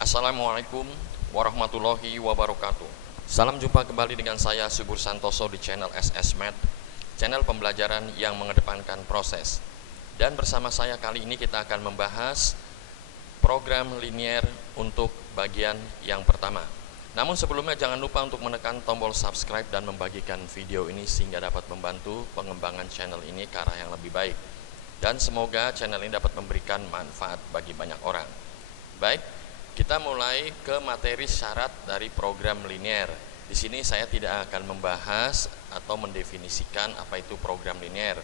Assalamualaikum warahmatullahi wabarakatuh. Salam jumpa kembali dengan saya Subur Santoso di channel SS Math, channel pembelajaran yang mengedepankan proses. Dan bersama saya kali ini kita akan membahas program linier untuk bagian yang pertama. Namun sebelumnya jangan lupa untuk menekan tombol subscribe dan membagikan video ini sehingga dapat membantu pengembangan channel ini ke arah yang lebih baik. Dan semoga channel ini dapat memberikan manfaat bagi banyak orang. Baik, kita mulai ke materi syarat dari program linier. Di sini saya tidak akan membahas atau mendefinisikan apa itu program linier.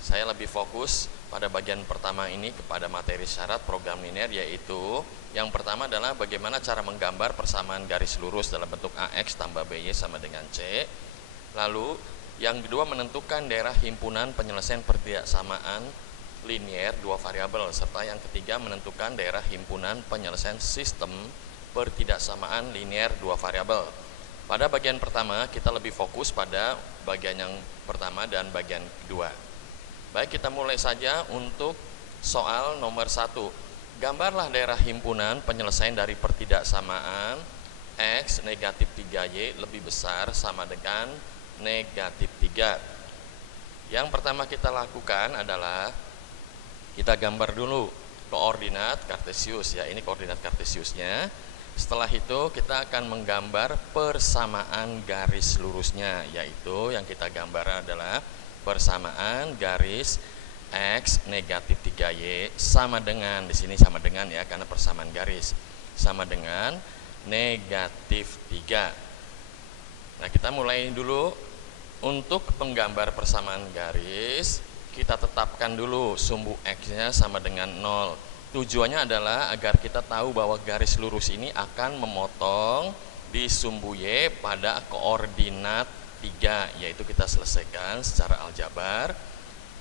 Saya lebih fokus pada bagian pertama ini kepada materi syarat program linier, yaitu yang pertama adalah bagaimana cara menggambar persamaan garis lurus dalam bentuk AX tambah BY sama dengan C. Lalu yang kedua menentukan daerah himpunan penyelesaian pertidaksamaan linier dua variabel, serta yang ketiga menentukan daerah himpunan penyelesaian sistem pertidaksamaan linier dua variabel. Pada bagian pertama kita lebih fokus pada bagian yang pertama dan bagian kedua. Baik, kita mulai saja untuk soal nomor 1. Gambarlah daerah himpunan penyelesaian dari pertidaksamaan X negatif 3Y lebih besar sama dengan negatif 3. Yang pertama kita lakukan adalah kita gambar dulu koordinat kartesius, ya, ini koordinat kartesiusnya. Setelah itu kita akan menggambar persamaan garis lurusnya, yaitu yang kita gambar adalah persamaan garis X negatif 3Y sama dengan, di sini sama dengan ya, karena persamaan garis, sama dengan negatif 3. Nah, kita mulai dulu untuk penggambar persamaan garis. Kita tetapkan dulu sumbu X-nya sama dengan 0. Tujuannya adalah agar kita tahu bahwa garis lurus ini akan memotong di sumbu Y pada koordinat 3, yaitu kita selesaikan secara aljabar.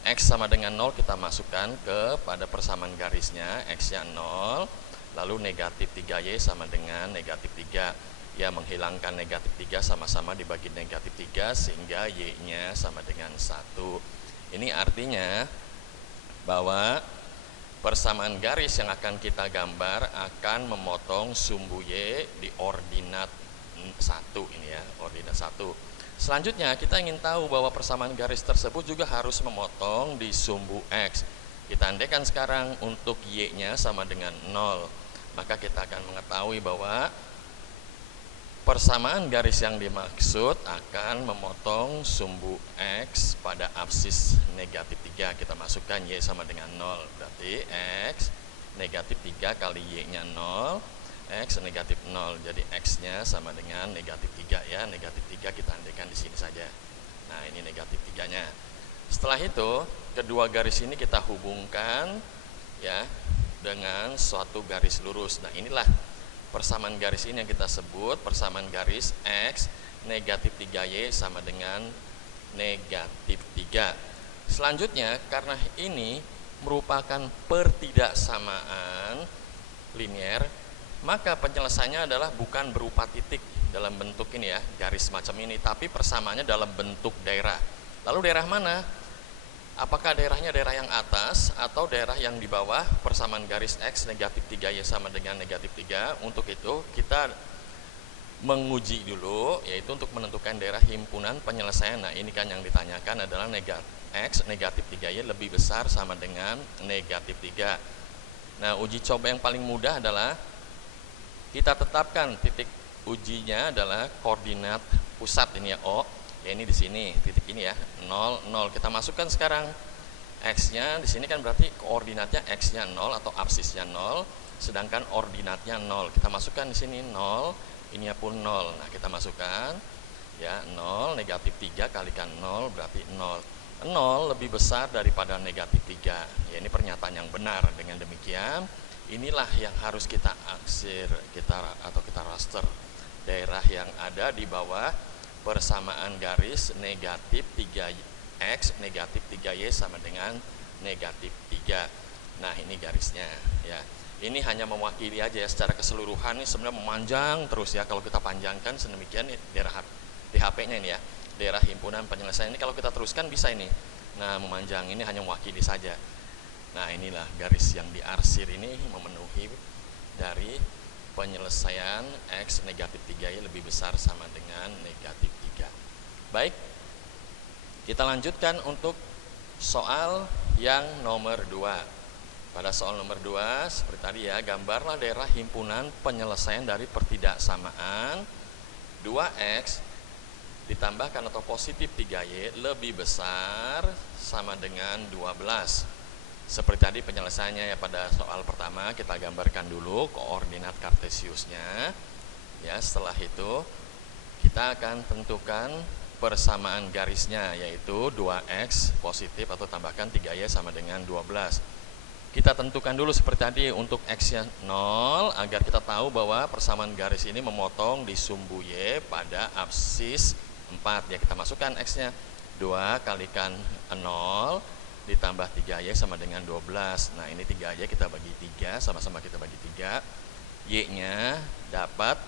X sama dengan 0 kita masukkan ke pada persamaan garisnya, X-nya 0, lalu negatif 3Y sama dengan negatif 3. Ya, menghilangkan negatif 3 sama-sama dibagi negatif 3 sehingga Y-nya sama dengan 1. Ini artinya bahwa persamaan garis yang akan kita gambar akan memotong sumbu Y di ordinat 1 ini ya, ordinat 1. Selanjutnya kita ingin tahu bahwa persamaan garis tersebut juga harus memotong di sumbu X. Kita andaikan sekarang untuk Y-nya sama dengan 0, maka kita akan mengetahui bahwa persamaan garis yang dimaksud akan memotong sumbu X pada absis negatif 3. Kita masukkan Y sama dengan 0, berarti X negatif 3 kali Y-nya 0, X negatif 0, jadi X-nya sama dengan negatif 3 ya. Negatif 3 kita andaikan di sini saja. Nah, ini negatif 3-nya. Setelah itu, kedua garis ini kita hubungkan ya dengan suatu garis lurus. Nah, inilah persamaan garis ini yang kita sebut persamaan garis X negatif 3Y sama dengan negatif 3. Selanjutnya, karena ini merupakan pertidaksamaan linier, maka penyelesaiannya adalah bukan berupa titik dalam bentuk ini ya, garis macam ini, tapi persamaannya dalam bentuk daerah. Lalu daerah mana? Apakah daerahnya daerah yang atas atau daerah yang di bawah persamaan garis X negatif 3Y sama dengan negatif 3? Untuk itu kita menguji dulu, yaitu untuk menentukan daerah himpunan penyelesaian. Nah, ini kan yang ditanyakan adalah X negatif 3Y lebih besar sama dengan negatif 3. Nah, uji coba yang paling mudah adalah kita tetapkan titik ujinya adalah koordinat pusat ini ya, O. Ya, ini di sini, titik ini ya, 0, 0. Kita masukkan sekarang X-nya, di sini kan berarti koordinatnya X-nya 0 atau absisnya 0, sedangkan ordinatnya 0. Kita masukkan di sini 0, ini pun 0. Nah, kita masukkan ya 0, negatif 3 kalikan 0 berarti 0. 0 lebih besar daripada negatif 3. Ya, ini pernyataan yang benar. Dengan demikian, inilah yang harus kita aksir, kita raster daerah yang ada di bawah persamaan garis negatif 3X negatif 3Y sama dengan negatif 3. Nah, ini garisnya ya. Ini hanya mewakili aja ya, secara keseluruhan ini sebenarnya memanjang terus ya. Kalau kita panjangkan sedemikian daerah DHP-nya ini ya, daerah himpunan penyelesaian ini kalau kita teruskan bisa ini. Nah, memanjang ini hanya mewakili saja. Nah, inilah garis yang diarsir ini memenuhi dari penyelesaian X negatif 3Y lebih besar sama dengan negatif 3. Baik, kita lanjutkan untuk soal yang nomor 2. Pada soal nomor 2, seperti tadi ya, gambarlah daerah himpunan penyelesaian dari pertidaksamaan 2X ditambahkan atau positif 3Y lebih besar sama dengan 12. Seperti tadi penyelesaiannya ya, pada soal pertama kita gambarkan dulu koordinat kartesiusnya. Ya, setelah itu kita akan tentukan persamaan garisnya, yaitu 2X positif atau tambahkan 3Y sama dengan 12. Kita tentukan dulu seperti tadi untuk X-nya 0 agar kita tahu bahwa persamaan garis ini memotong di sumbu Y pada absis 4. Ya, kita masukkan X-nya 2 kalikan 0 ditambah 3Y sama dengan 12. Nah, ini 3Y kita bagi 3, sama-sama kita bagi 3. Y-nya dapat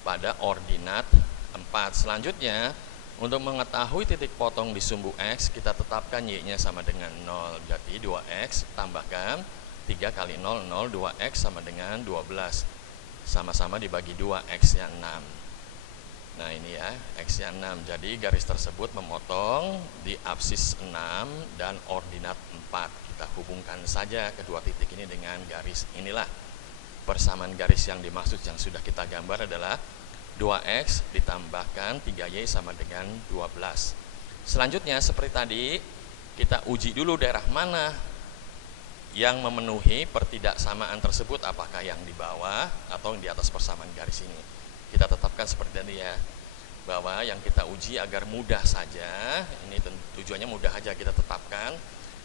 pada ordinat 4. Selanjutnya, untuk mengetahui titik potong di sumbu X, kita tetapkan Y-nya sama dengan 0. Jadi 2X tambahkan 3 kali 0, 0, 2X sama dengan 12. Sama-sama dibagi 2, X-nya 6. Nah, ini ya, X-nya 6. Jadi garis tersebut memotong di absis 6 dan ordinat 4. Kita hubungkan saja kedua titik ini dengan garis. Inilah persamaan garis yang dimaksud, yang sudah kita gambar adalah 2X ditambahkan 3Y sama dengan 12. Selanjutnya seperti tadi, kita uji dulu daerah mana yang memenuhi pertidaksamaan tersebut, apakah yang di bawah atau yang di atas persamaan garis ini. Kita tetapkan seperti tadi ya, bahwa yang kita uji agar mudah saja, ini tujuannya mudah aja, kita tetapkan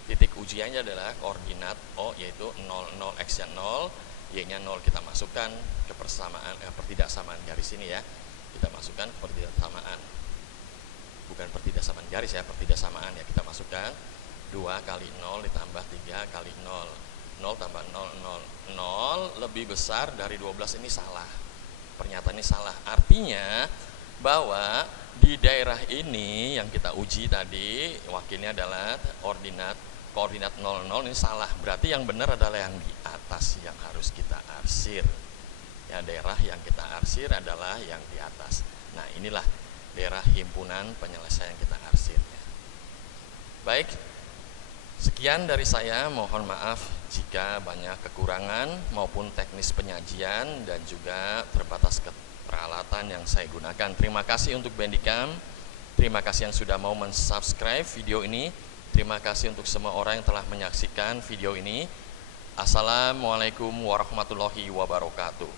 titik ujiannya adalah koordinat O, yaitu 0, 0, X-nya 0, Y-nya 0. Kita masukkan ke pertidaksamaan garis ini ya. Kita masukkan pertidaksamaan. Bukan pertidaksamaan garis ya, pertidaksamaan ya. Kita masukkan 2 kali 0 ditambah 3 kali 0. 0 tambah 0, 0. 0 lebih besar dari 12, ini salah. Pernyataan ini salah. Artinya bahwa di daerah ini yang kita uji tadi, wakilnya adalah koordinat 0, 0, ini salah. Berarti yang benar adalah yang di atas yang harus kita arsir. Ya, daerah yang kita arsir adalah yang di atas. Nah, inilah daerah himpunan penyelesaian yang kita arsir. Baik, sekian dari saya. Mohon maaf jika banyak kekurangan maupun teknis penyajian dan juga terbatas peralatan yang saya gunakan. Terima kasih untuk Bandicam. Terima kasih yang sudah mau mensubscribe video ini. Terima kasih untuk semua orang yang telah menyaksikan video ini. Assalamualaikum warahmatullahi wabarakatuh.